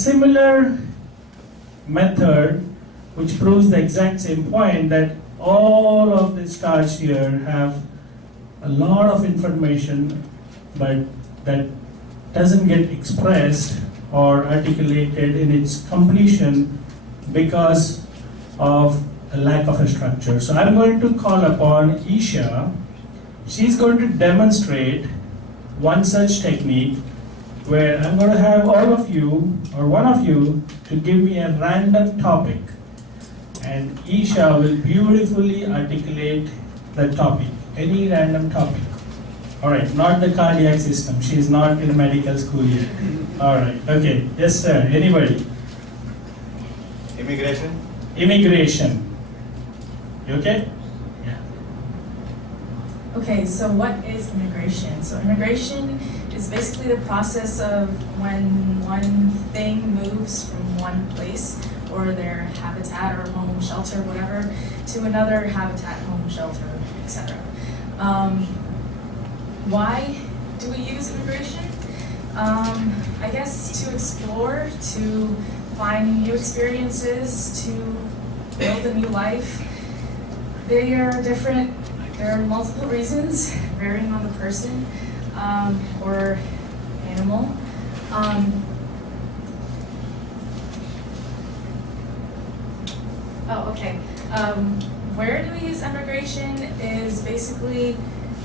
similar method which proves the exact same point, that all of the stars here have a lot of information, but that doesn't get expressed or articulated in its completion because of a lack of a structure. So I'm going to call upon Isha. She's going to demonstrate one such technique where I'm going to have all of you, or one of you, to give me a random topic. And Isha will beautifully articulate the topic, any random topic. Alright, not the cardiac system. She is not in medical school yet. Alright, okay. Yes, sir. Anybody? Immigration. Immigration. You okay? Yeah. Okay, so what is immigration? So immigration is basically the process of when one thing moves from one place or their habitat or home, shelter, whatever, to another habitat, home, shelter, etc. Why do we use immigration? I guess to explore, to find new experiences, to build a new life. They are different. There are multiple reasons, varying on the person or animal. Where do we use immigration is basically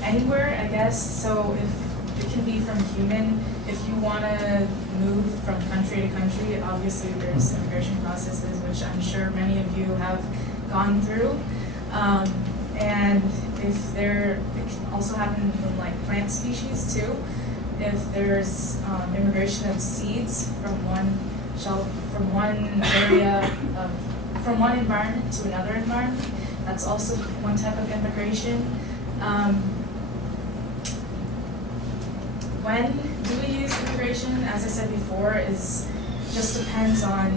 anywhere, I guess. So if it can be from human, if you want to move from country to country, obviously there's immigration processes, which I'm sure many of you have gone through. And if it can also happen from like plant species too. If there's immigration of seeds from one area from one environment to another environment, that's also one type of immigration. When do we use immigration? As I said before, is just depends on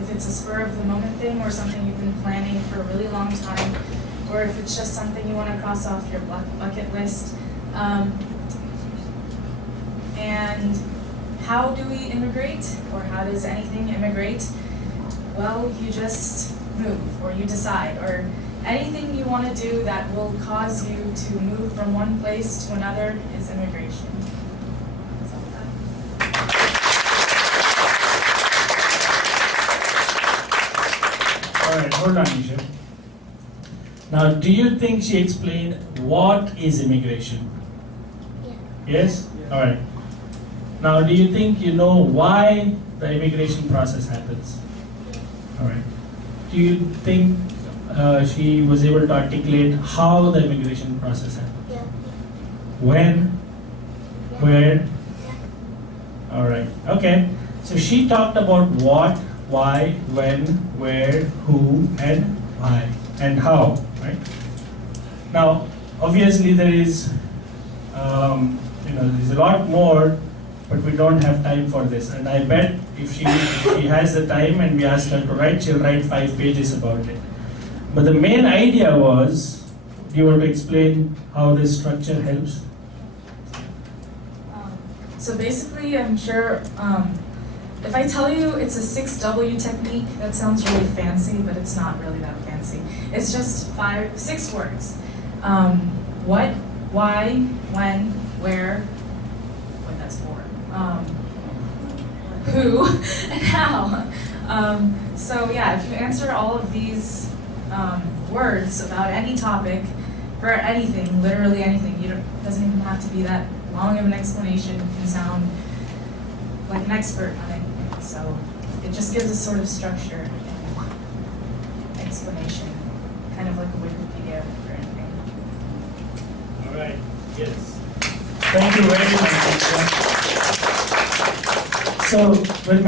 if it's a spur of the moment thing or something you've been planning for a really long time, or if it's just something you want to cross off your bucket list. And how do we immigrate, or how does anything immigrate? Well, you just move, or you decide, or anything you want to do that will cause you to move from one place to another is immigration. All right, hold on, Isha. Now, do you think she explained what is immigration? Yeah. Yes? All right. Now, do you think you know why the immigration process happens? All right. Do you think she was able to articulate how the immigration process happens? Yeah. When? Yeah. Where? Yeah. All right. Okay. So she talked about what, why, when, where, who, and why, and how. Right? Now, obviously, there is, there's a lot more, but we don't have time for this. And I bet if she has the time and we ask her to write, she'll write 5 pages about it. But the main idea was, do you want to explain how this structure helps? So basically, I'm sure, if I tell you it's a 6W technique, that sounds really fancy, but it's not really that fancy. It's just 6 words. What, why, when, where, what that's for, who, and how. So yeah, if you answer all of these words about any topic, for anything, literally anything, it doesn't even have to be that long of an explanation. You can sound like an expert on anything. So it just gives a sort of structure and explanation, kind of like a Wikipedia for anything. All right. Yes. Thank you very much. So, when